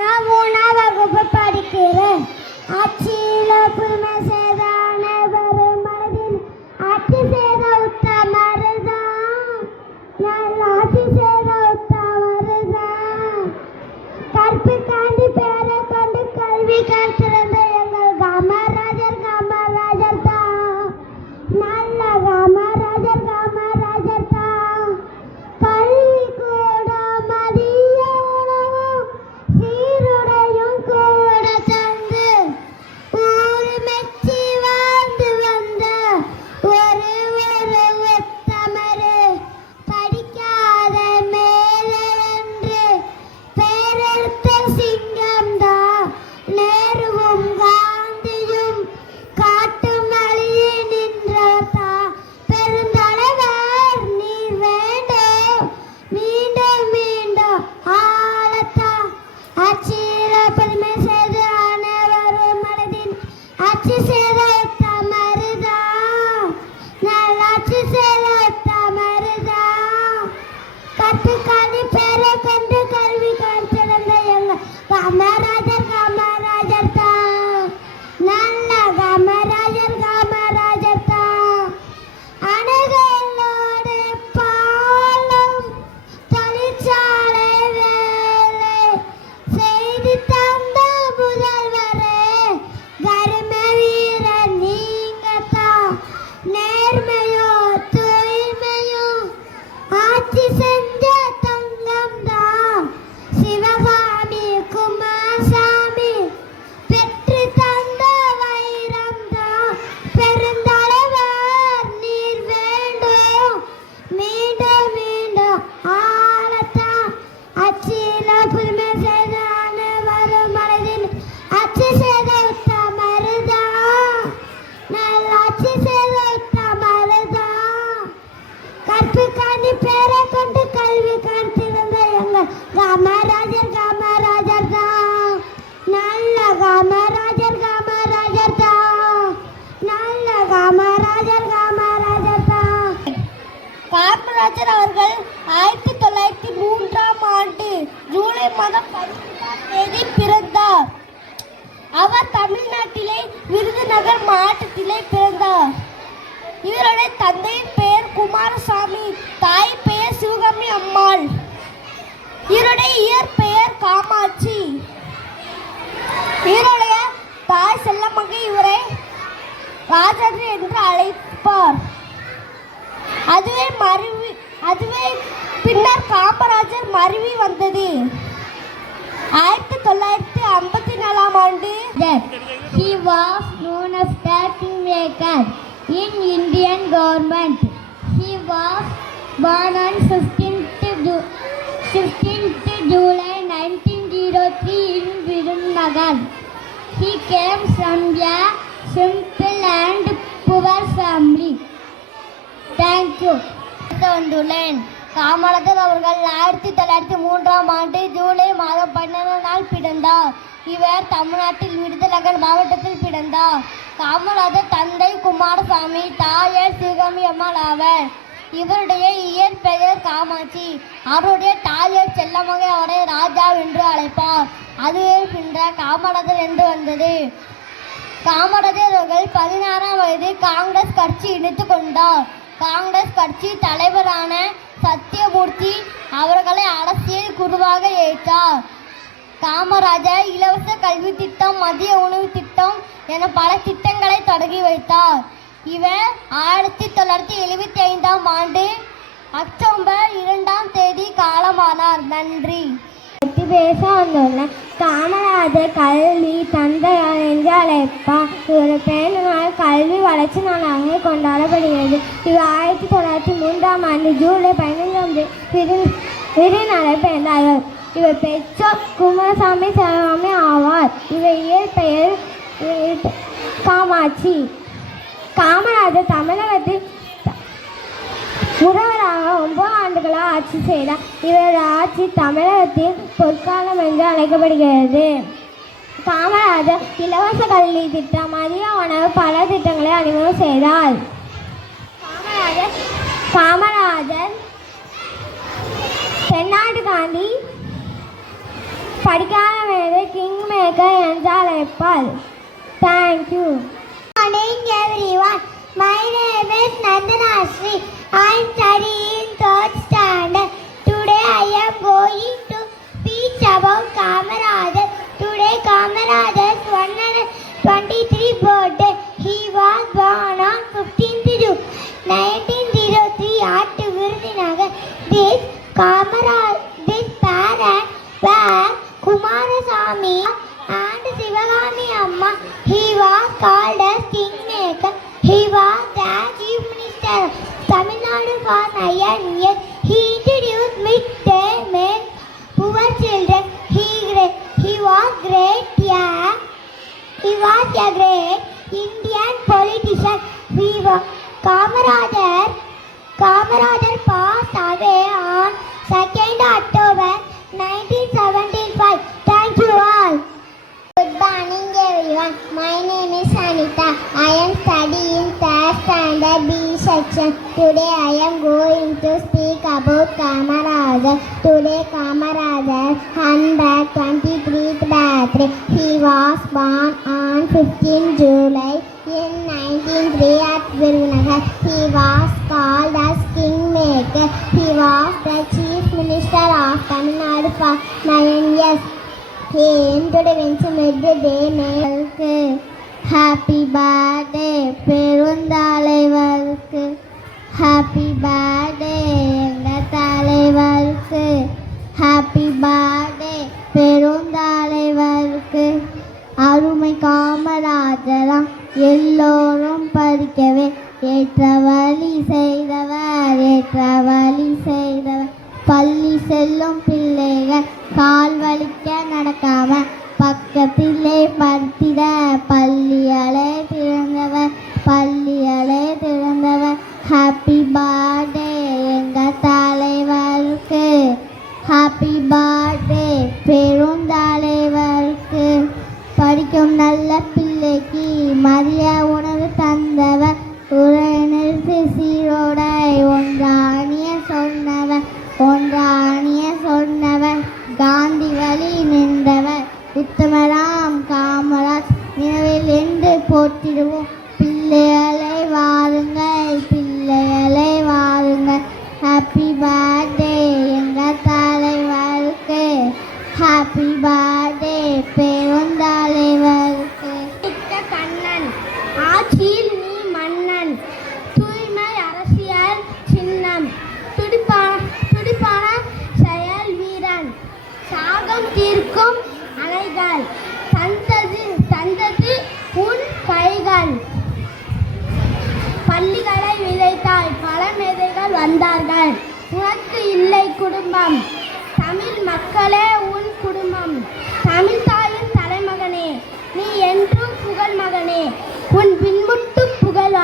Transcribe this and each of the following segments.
நான் 3ஆம் வகுப்பு படிக்கிறேன். ஆட்சியில புதுமை செய்த அனைவரும் மனதில் ஆட்சி செய்த உத்தமருதான். நல்ல ஆட்சி செய்த உத்தமருதான். கற்பு காண்டி பேரை கொண்டு கல்வி கற்றிருந்த எங்கள் காமராஜர் காமராஜர் தான். நல்ல காமராஜர் காமராஜர் தான். கல்வி கூட மதிய உணவும் சீருடையும் கூட தந்து ஊர் மெச்சி வாழ்ந்து வந்த ஒரு உத்தமரு. படிக்காத மேலே என்று பேரெடுத்த சிங்கம்தான். நேருவும் காந்தியும் காட்டு மலையே நின்றதா. பெருந்தலைவர் நீர் வேண்டும் மீண்டும் மீண்டும் ஆளத்தா. ஆட்சியில புதுமை செய்து அனைவரும் மனதில் ஆட்சி செய்த உத்தமருதான். நல்லாட்சி செய்த உத்தமருதான். கற்றுக்காணி பேரை கொண்டு கல்வி கற்றிருந்த எங்கள் காமராஜர் காமராஜர் தான். நல்ல காமராஜர் காமராஜர் தான். அணைகளோடு பாலம் தொழிற்சாலை வேலை செய்து தந்த முதல்வரே. கரும வீரர் நீங்கத்தான். நேர்மையோ தூய்மையோ ஆட்சி செஞ்ச தங்கம்தான். சிவகாமி குமாரசாமி பெற்று தந்த வைரம்தான். பெருந்தலைவர் நீர் வேண்டும் மீண்டும் மீண்டும் ஆளத்தான். ஆட்சியில புதுமை செய்த அனைவரும் மனதில் ஆட்சி செய்த உத்தமருதான். நல்லாட்சி செய்த உத்தமருதான். கற்பு காணி பேரை கொண்டு கல்வி கற்றிருந்த எங்கள் காமராஜர் காமராஜர் தான். நல்ல காமராஜர் காமராஜர் தான். நல்ல காமராஜர் காமராஜர் தான். காமராஜர் அவர்கள் 1903ஆம் ஆண்டு ஜூலை மாதம் 15ஆம் தேதி பிறந்தார். அவர் தமிழ்நாட்டிலே விருதுநகர் மாவட்டத்திலே பிறந்தார். இவருடைய தந்தையின் பெயர் குமாரசாமி, தாய் பெயர் சிவகாமி அம்மாள். இவருடைய இயற்பெயர் காமாட்சி. இவருடைய தாய் செல்லமகை இவரை ராஜாஜி என்று அழைப்பார். அதுவே பின்னர் காமராஜர் மருவி வந்தது. 1954ஆம் ஆண்டு he was known as the kingmaker in Indian government. He was born on 15th July 1903 in Virudhunagar. He came from a simple and poor family. Thank you. வந்துள்ளேன். காமராஜர் அவர்கள் 1903ஆம் ஆண்டு ஜூலை மாதம் 12ஆம் நாள் பிறந்தார். இவர் தமிழ்நாட்டில் விருதுநகர் மாவட்டத்தில் பிறந்தார். காமராஜர் தந்தை குமாரசாமி, தாயார் சிவகாமி அம்மாள் ஆவர். இவருடைய இயற்பெயர் காமாட்சி. அவருடைய தாயார் செல்லமகை அவரை ராஜா என்று அழைப்பார். அதுவே பின்னர் காமராஜர் என்று வந்தது. காமராஜர் அவர்கள் 16ஆம் வயது காங்கிரஸ் கட்சி இணைத்து கொண்டார். காங்கிரஸ் கட்சி தலைவரான சத்தியமூர்த்தி அவர்களை அரசியல் குருவாக ஏற்றார். காமராஜர் இலவச கல்வி திட்டம், மதிய உணவு திட்டம் என பல திட்டங்களை தொடங்கி வைத்தார். இவர் 1975ஆம் ஆண்டு அக்டோபர் 2ஆம் தேதி காலமானார். நன்றி. பேச வந்துள்ளேன். காமராஜர் கல்வி தந்தையார் என்று அழைப்பார். இவர் பிறந்தநாள் கல்வி வளர்ச்சி நாளாக கொண்டாடப்படுகிறது. இவர் 1903ஆம் ஆண்டு ஜூலை 15ஆம் தேதி விருதுநகர் பிறந்தார். இவர் பெற்றோர் குமாரசாமி சிவகாமி ஆவார். இவர் இயற்பெயர் காமாட்சி. காமராஜர் தமிழகத்தில் முதல்வராக 9 ஆண்டுகளாக ஆட்சி செய்தார். இவரது ஆட்சி தமிழகத்தில் பொற்காலம் என்று அழைக்கப்படுகிறது. காமராஜர் இலவச கல்வி திட்டம், மதிய உணவு பல திட்டங்களை அறிமுகம் செய்தார். காமராஜர் தென்னாட்டு காந்தி படிக்காத கிங் மேக்கர் என்று அழைப்பார். Thank you. Morning everyone. My name is Nandana Sri. I am studying in 3rd standard. Today I am going to speak about Kamarajar. Today Kamarajar's 123 birthday. He was born on 15th June 1903 at Virudhunagar. This parents were Kumarasamy and Sivagami Amma. He was called as Kingmaker. He was the Chief Minister of Tamil Nadu for 9 years. He introduced mid-day meal to poor children. He was a great Indian politician. Kamarajar passed away on 2nd October 1975. Thank you all. Good morning everyone. My name is Anita. I am studying 3rd standard B section. Today I am going to speak about Kamarajar. Today Kamarajar 123th birthday. He was born on 15 July in 1903 at Virudhunagar. He was called as Kingmaker. He was the Chief Minister of Tamil Nadu for 9 years. He introduced midday meal. Happy birthday பெருந்தலைவருக்கு. Happy birthday எங்கள் தலைவருக்கு. Happy birthday பெருந்தலைவருக்கு. அருமை காமராஜராம் எல்லோரும் படிக்கவே ஏற்ற வழி செய்தவர். பள்ளி செல்லும் பிள்ளைகள் கால் வலிக்க நடக்காம பக்கத்திலே படுத்திட பள்ளியலே திறந்தவர். ஹாப்பி பர்த்டே எங்கள் தலைவருக்கு. ஹாப்பி பர்த்டே பெருந்தலைவருக்கு. படிக்கும் நல்ல பிள்ளைக்கு மதிய உணவு தந்தவர். உரைநிறுத்து சீரோடை ஒன்றாணிய சொன்னவர். காந்தி வழி நின்றவர். உத்தமராம் காமராஜ் நினைவில் என்று போற்றிடுவோம். பிள்ளைகளை வாருங்கள். ஹாப்பி பர்த்டே எங்கள் தலைவருக்கு. Happy birthday பெருந்தலைவருக்கு. கண்ணன் ஆட்சியில் நீ மன்னன். தூய்மை அரசியல் சின்னம். துடிப்பான செயல் வீரன். சாகம் தீர்க்கும் அணைகள். தந்தது உன் கைகள். பள்ளிகளை விதைத்தாய் பல மேதைகள் வந்தார்கள். உனக்கு இல்லை குடும்பம். தமிழ் மக்களே உன் குடும்பம். தமிழ் தாயின் தலைமகனே நீ என்றும் புகழ் மகனே. உன் பின்புட்டும் புகழ்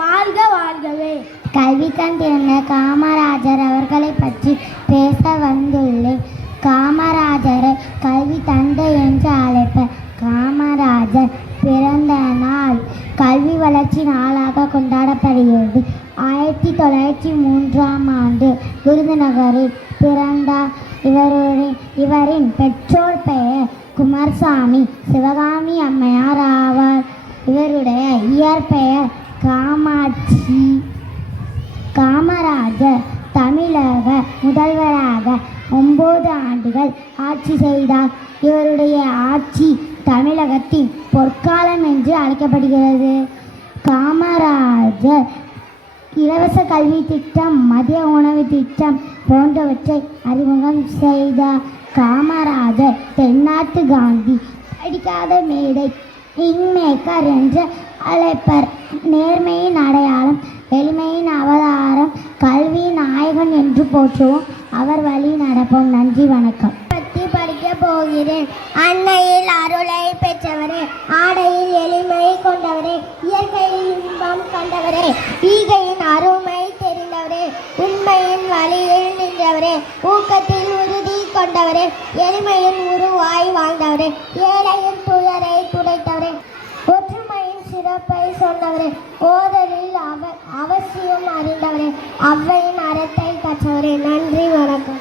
வாழ்கவே. கல்வி தந்திருந்த காமராஜர் அவர்களை பற்றி பேச வந்துள்ளேன். காமராஜரை கல்வி தந்தை என்று அழைப்பர். காமராஜர் பிறந்த நாள் கல்வி வளர்ச்சி நாளாக கொண்டாடப்படுகிறது. 1903 விருதுநகரில் பிறந்தார். இவரின் பெற்றோர் பெயர் குமாரசாமி, சிவகாமி அம்மையார் ஆவார். இவருடைய இயற்பெயர் காமாட்சி. காமராஜர் தமிழக முதல்வராக 9 ஆண்டுகள் ஆட்சி செய்தார். இவருடைய ஆட்சி தமிழகத்தின் பொற்காலம் என்று அழைக்கப்படுகிறது. காமராஜர் இலவச கல்வி திட்டம், மதிய உணவு திட்டம் போன்றவற்றை அறிமுகம் செய்தார். காமராஜர் தென்னாட்டு காந்தி. படிக்காத மேடை கிங்மேக்கர் என்று அழைப்பர். நேர்மையின் அடையாளம், எளிமையின் அவதாரம், கல்வி நாயகன் என்று போற்றுவோம். அவர் வழி நடப்போம். நன்றி, வணக்கம். பற்றி படிக்க போகிறேன். அன்னையில் அருளை பெற்றவரே, ஆடையில் எளிமை கொண்டவரே, இயற்கையில் இன்பம் கண்டவரே, ஈகையின் அருமை தெரிந்தவரே, உண்மையின் வழியில் நின்றவரே, ஊக்கத்தில் உறுதி கொண்டவரே, எளிமையின் உருவாய் வாழ்ந்தவரே, ஏழையின் துயரை துடைத்தவரே, ஒற்றுமையின் சிறப்பை சொன்னவரே, ஓதலில் அவசியம் அறிந்தவரே, அவ்வையின் அறத்தை கற்றவரே. நன்றி, வணக்கம்.